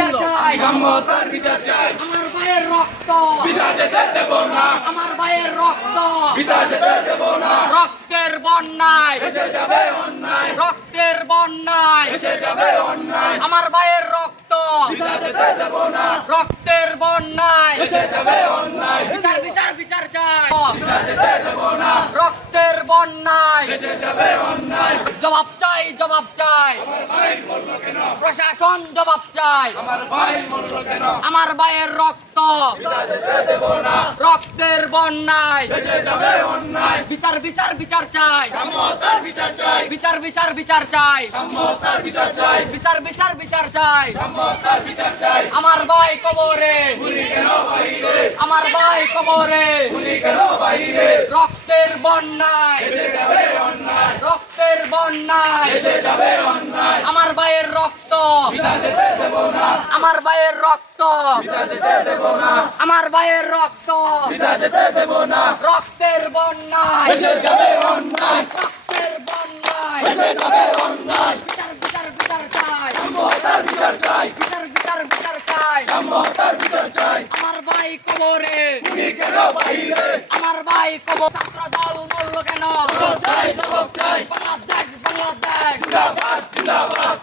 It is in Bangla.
বিচার চাই, সমতার বিচার চাই, আমার ভাইয়ের রক্ত বিধা যেতে দেব না, আমার ভাইয়ের রক্ত বিধা যেতে দেব না, রক্তের বন্যায় এসে যাবে অন্যায়, রক্তের বন্যায় এসে যাবে অন্যায়, আমার ভাইয়ের রক্ত বিধা যেতে দেব না, রক্তের বন্যায় এসে যাবে অন্যায়, বিচার বিচার বিচার চাই, বিধা যেতে দেব না, রক্তের বন্যায় এসে যাবে অন্যায়, জবাব চাই জবাব চাই, আমার ভাই বলল কেন, প্রশাসন জবাব চাই, আমার ভাই বলল কেন, আমার ভাইয়ের রক্ত বিধা যেতে দেব না, রক্তের বন্যায় এসে যাবে অন্যায়, বিচার বিচার বিচার চাই, সমতার বিচার চাই, বিচার বিচার বিচার চাই, সমতার বিচার চাই, বিচার বিচার বিচার চাই, সমতার বিচার চাই, আমার ভাই কবরে গুলি কেন বাইরে, আমার ভাই কবরে গুলি কেন বাইরে, রক্তের বন্যায় এসে যাবে অন্যায়, রক্তের বন্যায় এসে যাবে অন্যায়, আমার ভাইয়ের রক্ত বিধা যেতে দেব না, আমার ভাইয়ের রক্ত বিধা যেতে দেব না, আমার ভাইয়ের রক্ত বিধা যেতে দেব না, রক্তের বন্যায় এসে যাবে অন্যায়, রক্তের বন্যায় এসে যাবে অন্যায়, বিচার বিচার বিচার চাই, সমতার বিচার চাই, বিচার বিচার বিচার চাই, সমতার বিচার চাই, আমার ভাই কবরে গুলি কেন বাইরে, আমার ভাই কবর ছাত্র দল মরল কেন জবাব চাই, জবাব চাই, বাংলাদেশ বাংলাদেশ জিন্দাবাদ জিন্দাবাদ।